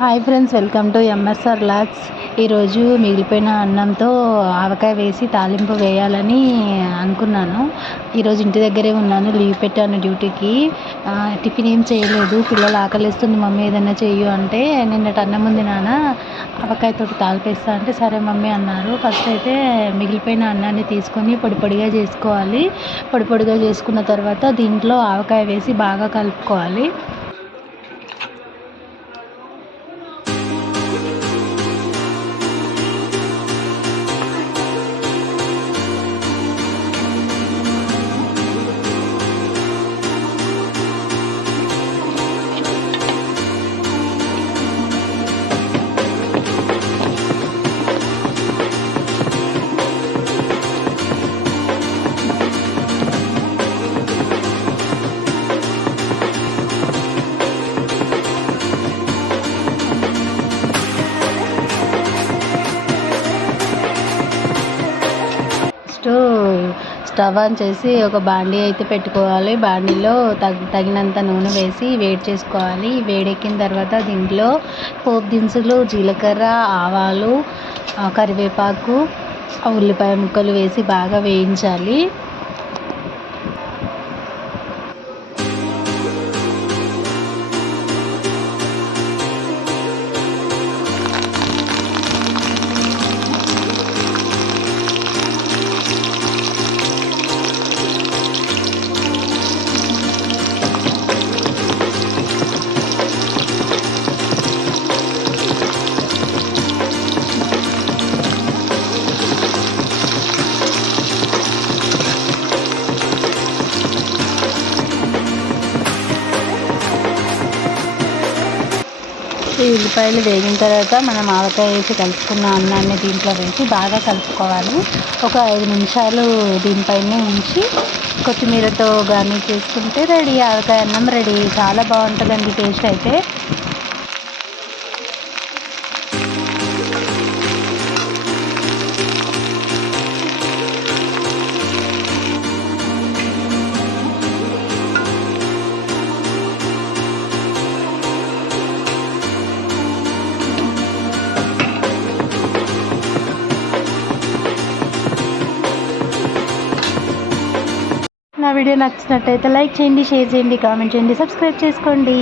Hi friends, welcome to MSR logs. ఈరోజు మిగిలిపోయిన అన్నంతో ఆవకాయ వేసి తాలింపు వేయాలని అనుకున్నాను. ఈరోజు ఇంటి దగ్గరే ఉన్నాను, లీవ్ పెట్టాను డ్యూటీకి. టిఫిన్ ఏం చేయలేదు. పిల్లలు ఆకలిస్తుంది మమ్మీ ఏదైనా చెయ్యు అంటే, నిన్నటి అన్నం ఉంది నాన్న ఆవకాయతోటి తాలిపేస్తా అంటే సరే మమ్మీ అన్నారు. ఫస్ట్ అయితే మిగిలిపోయిన అన్నాన్ని తీసుకొని పొడి పొడిగా చేసుకోవాలి. పొడి పొడిగా చేసుకున్న తర్వాత దీంట్లో ఆవకాయ వేసి బాగా కలుపుకోవాలి. స్టవ్ ఆన్ చేసి ఒక బాండీ అయితే పెట్టుకోవాలి. బాండీలో తగినంత నూనె వేసి వేడి చేసుకోవాలి. వేడెక్కిన తర్వాత దీంట్లో పోపు దినుసులు, జీలకర్ర, ఆవాలు, కరివేపాకు, ఉల్లిపాయ ముక్కలు వేసి బాగా వేయించాలి. ఈ ఉల్లిపాయలు వేగిన తర్వాత మనం ఆవకాయ వేసి కలుపుకున్న అన్నాన్ని దీంట్లో వేసి బాగా కలుపుకోవాలి. ఒక 5 నిమిషాలు దీనిపైనే ఉంచి కొత్తిమీరతో గార్నిష్ చేసుకుంటే రెడీ, ఆవకాయ అన్నం రెడీ. చాలా బాగుంటుందండి టేస్ట్ అయితే. నా వీడియో నచ్చినట్టయితే లైక్ చేయండి, షేర్ చేయండి, కామెంట్ చేయండి, సబ్స్క్రైబ్ చేసుకోండి.